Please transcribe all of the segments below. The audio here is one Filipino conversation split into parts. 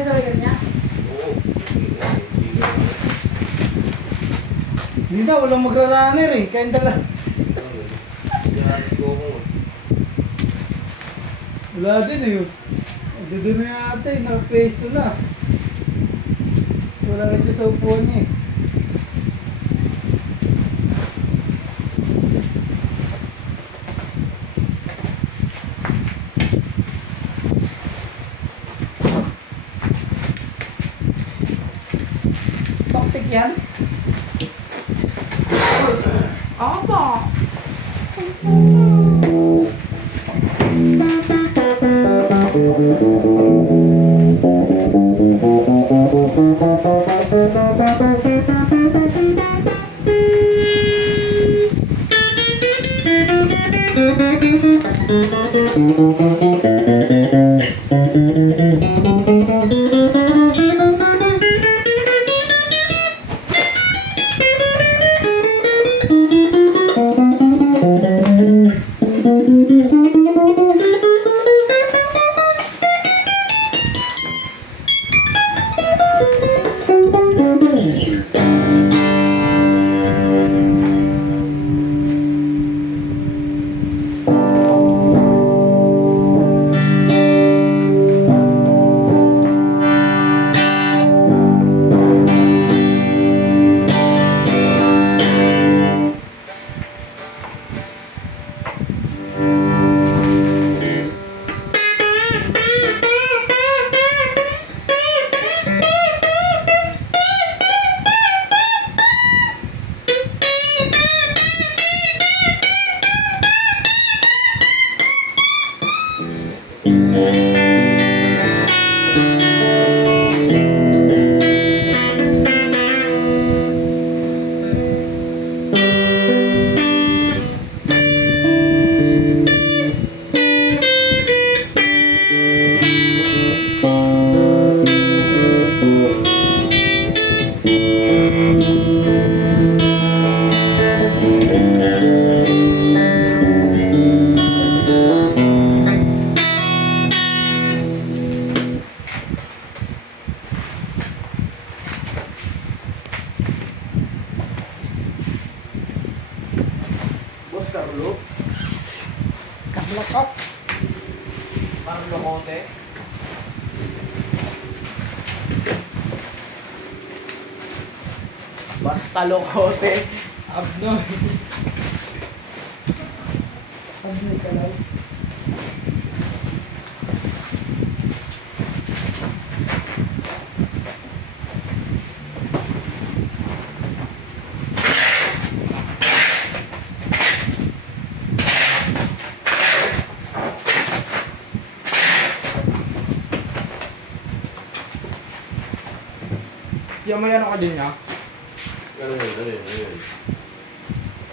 siya sa record niya? Oo. Hindi na, walang magra-runner eh. Kaya dala. Wala din eh. Dito na yata eh. Naka-face to na. Wala na dyan sa upuan niya eh. Toktik yan? Opo. Boss Carlo, Carlo Cox. parang lokote. Basta lokote. Abnoy. Abnoy ka lang. Yung may ano ka din niya? Ano yun.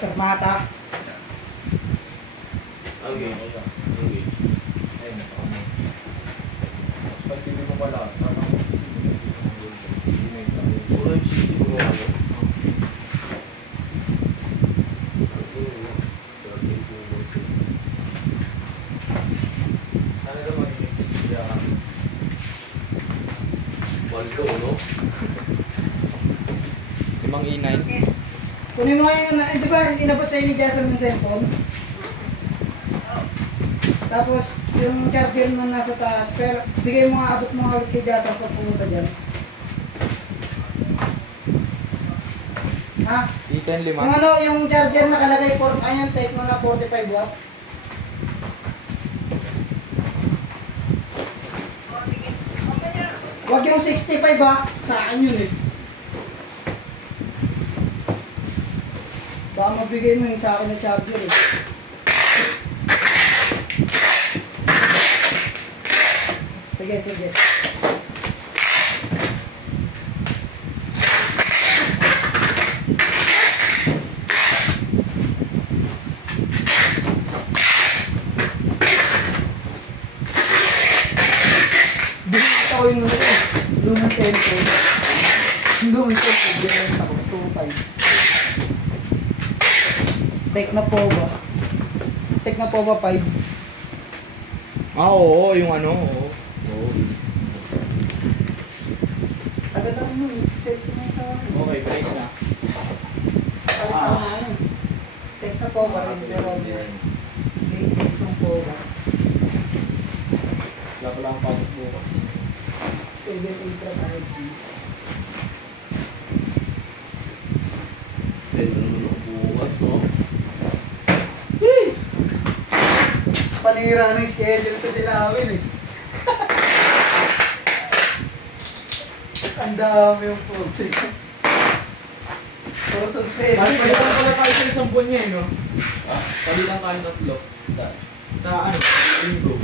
Termata. Okay. Okay. Ayun, pag pili mo pala, tamang Puro FCC mo nga ano. ano naman yung extra Waldo, no? limang E9. Kunin mo ngayon na, di ba inabot sa ni Jason yung cellphone? Tapos yung charger mo nasa taas, pero bigay mo nga, abot mo nga ulit kay Jason pag pumunta dyan. Ha? E10 Yung 5. ano, yung charger nakalagay for, ayun, take mo na 45 watts. Huwag yung 65 ha, sa akin yun eh. Baka mabigay mo yung sa akin na charger eh. Sige, sige. Binigit ako yung ano, lumang cellphone. Yung lumang cellphone, binigit ako, 2.5. Tecnopova. Tecnopova 5. Ah, oo, yung ano, oo. Padala mo yung cellphone na sa akin. Okay, break na. Palit ako na ano. Tek na po ba rin, pero latest ng po ba. Wala pala ang pasok bukas. 7 Ultra 5G. Then, ano bukas, no? Panira ng schedule ko sila amin eh. Ang dami yung puti. Puro sa schedule. Palitan pala tayo sa isang buwan niya, no? Ha? Palitan tayo tatlo. Saan? Sa ano? Linggo.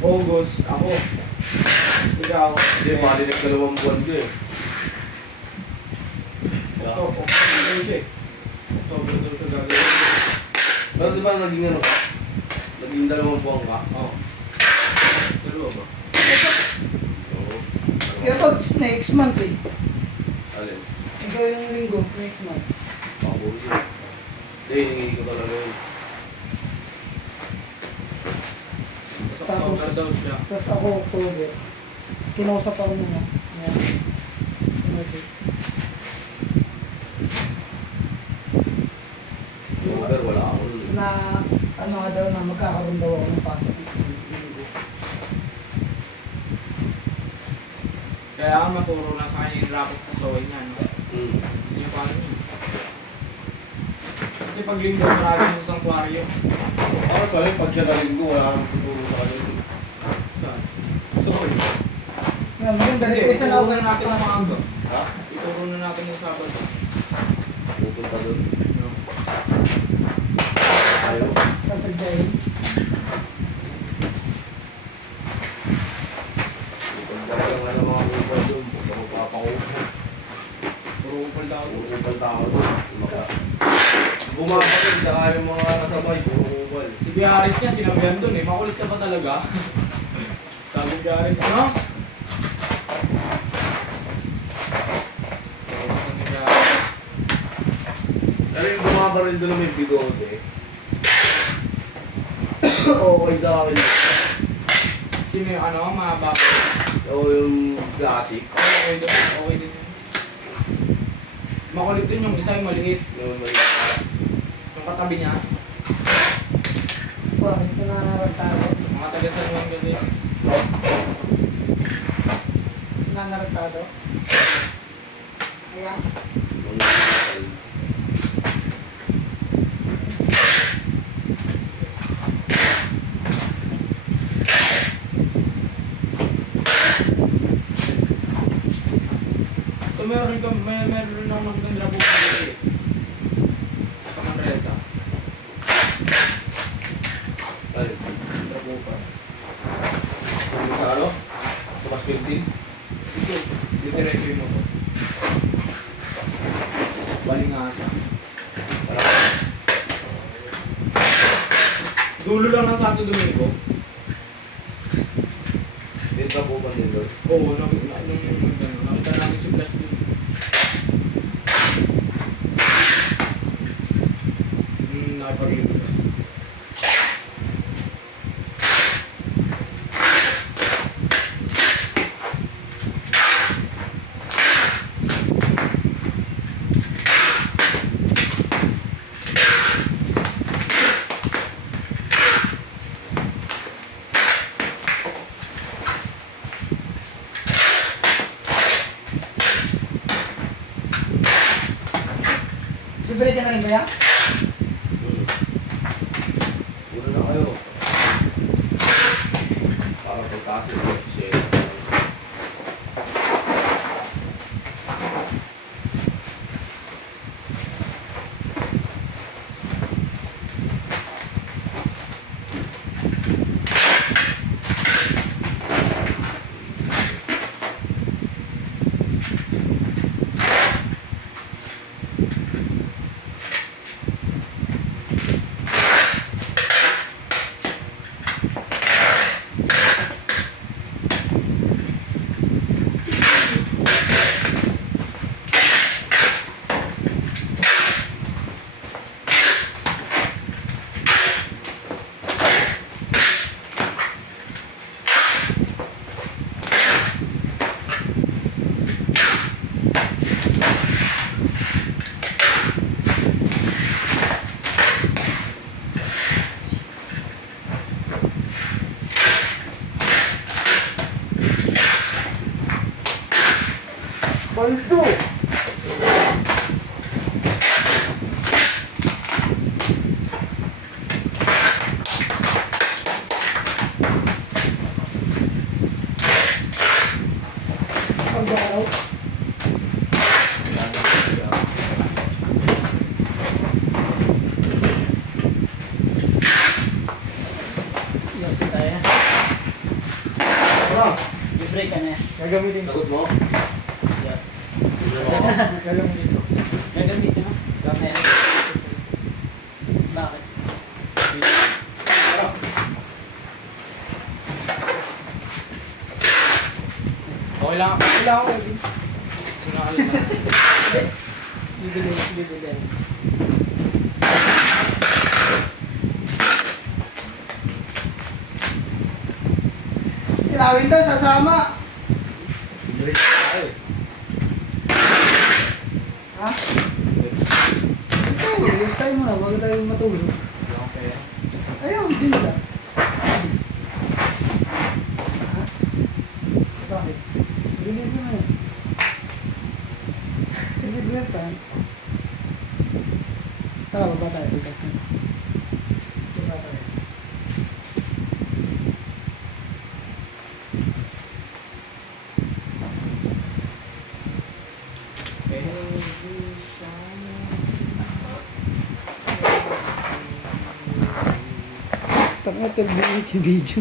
August, ako. Ikaw. Hindi, mali nagdalawang buwan ko eh. October. October daw ito gagawin. Pero di ba naging ano ka? Naging dalawang buwan ka? Oo. Dalawa ba? Oo. Kaya pag next month eh. Alin? Ikaw yung linggo, next month. Pako yun. Hindi, hiningi ko talaga yun. Sa October daw siya. Tapos ako October. Kinausap ako muna. Yan. Notice. October, wala ako nun eh. Na ano nga daw na magkakaroon daw ako ng pasok ng linggo. Kaya ang maturo na sa kanya yung rapid sa sewing niya, no? Hmm. Hindi yung paano yun. Kasi pag linggo, marami yung sanctuaryo. Ako pala, pag siya galing ko, wala nang tuturo sa kanya. Saan? Sorry. Yan, maganda rin. Isa na ako Ituro na natin ang maaga. Ha? Ituro na natin yung Sabado. Pupunta doon. No? Ayaw. sasadyain. Pupunta ka nga ng mga kupal doon. Huwag ka magpapakupal. Puro upal daw. Puro kupal tao doon. Bumabalik, saka yung mga kasabay, puro kupal. Si Biaris niya, sinabihan doon eh. Makulit ka pa talaga. Sabi Biaris, ano? Ano ni Biaris? Pero yung bumabaril doon na may bigote. Okay sa akin. Sino yung ano, mga babo? O yung classic. Okay din. Okay din. Makulit din yung isa yung maliit. Yung may... Yung katabi niya. Bakit ko nanaragtado? Mga taga San Juan kasi. Nanaragtado? Ayan. yung kupal. So meron rin ako nakitang drabo ko dito eh. Sa Manresa. Alin? Drabo pa. Yung sa ano? Tumas 15? Ito, diretso yung motor. Balingasa. Wala. Dulo lang ng Santo Domingo. Yung trapo ba din doon? Oo, nakita namin si Flash dun. Nakipag-ibig ka. Libre ka na rin ba yan? Puro na kayo. Para pagkasip ko, share. Gagamitin ko. Sagot mo? Yes. Tignan mo ako. Gagamitin ko. Gagamitin mo? Gamit. Bakit? Okay lang. Okay lang ako, Kevin. Sinakal na. Bibili. Kilawin daw, sasama. Diretso tayo eh. Ha? Ito, use tayo muna, bago tayo matulog. Okay. Ayaw, din siya. Ha? Bakit? Deliver mo yun. Deliver ka. Tara, baba tayo. Bukas na. Baba tayo. Tanga, 12 minutes yung video.